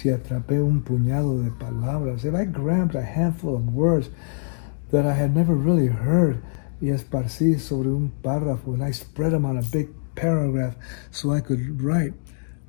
Si atrapé un puñado de palabras. If I grabbed a handful of words that I had never really heard y esparcí sobre un párrafo, and I spread them on a big paragraph so I could write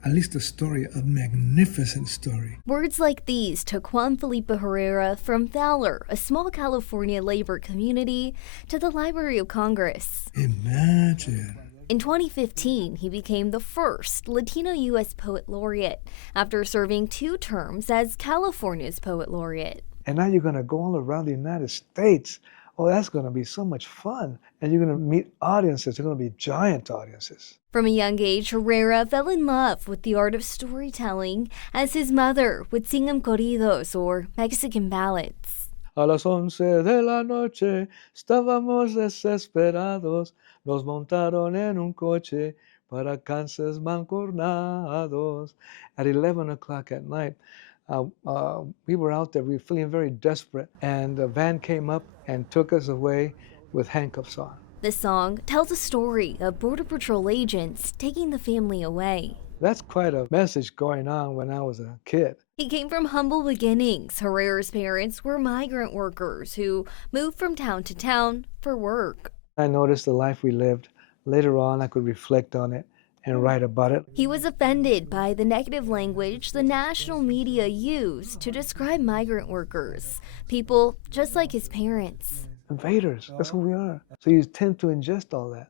at least a story, a magnificent story. Words like these took Juan Felipe Herrera from Fowler, a small California labor community, to the Library of Congress. Imagine. In 2015, he became the first Latino U.S. Poet Laureate after serving 2 terms as California's Poet Laureate. And now you're going to go all around the United States. Oh, that's going to be so much fun. And you're going to meet audiences. They're going to be giant audiences. From a young age, Herrera fell in love with the art of storytelling as his mother would sing him corridos or Mexican ballads. A las 11 de la noche estábamos desesperados. Nos montaron en un coche para Kansas mancornados. At 11 o'clock at night, we were out there. We were feeling very desperate. And a van came up and took us away with handcuffs on. The song tells a story of Border Patrol agents taking the family away. That's quite a message going on when I was a kid. He came from humble beginnings. Herrera's parents were migrant workers who moved from town to town for work. I noticed the life we lived. Later on, I could reflect on it and write about it. He was offended by the negative language the national media used to describe migrant workers, people just like his parents. Invaders, that's who we are. So you tend to ingest all that,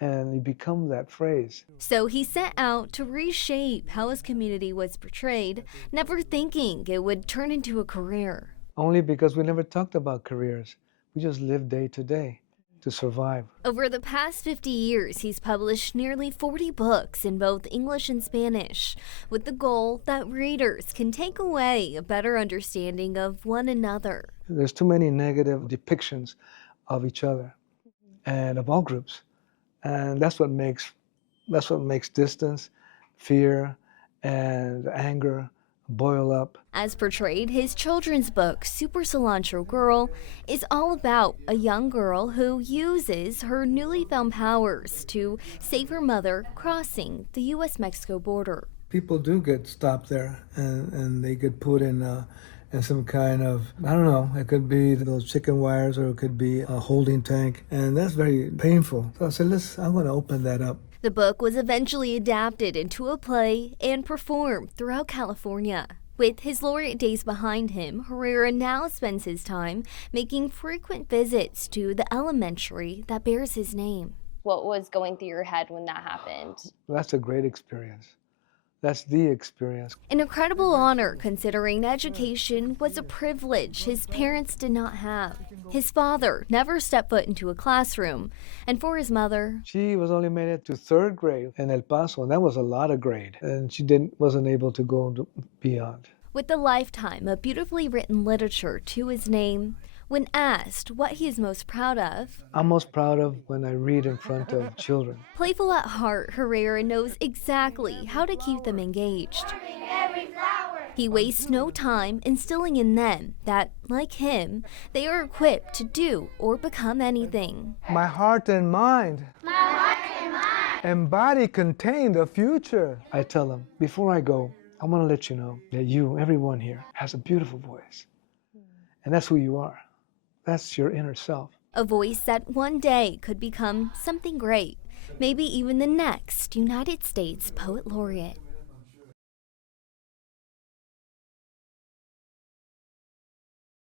and you become that phrase. So he set out to reshape how his community was portrayed, never thinking it would turn into a career. Only because we never talked about careers. We just lived day to day to survive. Over the past 50 years, he's published nearly 40 books in both English and Spanish, with the goal that readers can take away a better understanding of one another. There's too many negative depictions of each other and of all groups. And that's what makes distance, fear, and anger boil up. As portrayed, his children's book, Super Cilantro Girl, is all about a young girl who uses her newly found powers to save her mother crossing the U.S.-Mexico border. People do get stopped there, and they get put in some kind of, I don't know, it could be those chicken wires or it could be a holding tank, and that's very painful. So I said, I'm going to open that up. The book was eventually adapted into a play and performed throughout California. With his laureate days behind him, Herrera now spends his time making frequent visits to the elementary that bears his name. What was going through your head when that happened? That's a great experience. That's the experience. An incredible honor, considering education was a privilege his parents did not have. His father never stepped foot into a classroom, and for his mother, she was only made it to 3rd grade in El Paso, and that was a lot of grade, and she wasn't able to go beyond. With a lifetime of beautifully written literature to his name, when asked what he is most proud of, I'm most proud of when I read in front of children. Playful at heart, Herrera knows exactly how to keep them engaged. He wastes no time instilling in them that, like him, they are equipped to do or become anything. My heart and mind. And body contain the future. I tell them, before I go, I want to let you know that you, everyone here, has a beautiful voice. And that's who you are. That's your inner self. A voice that one day could become something great, maybe even the next United States Poet Laureate.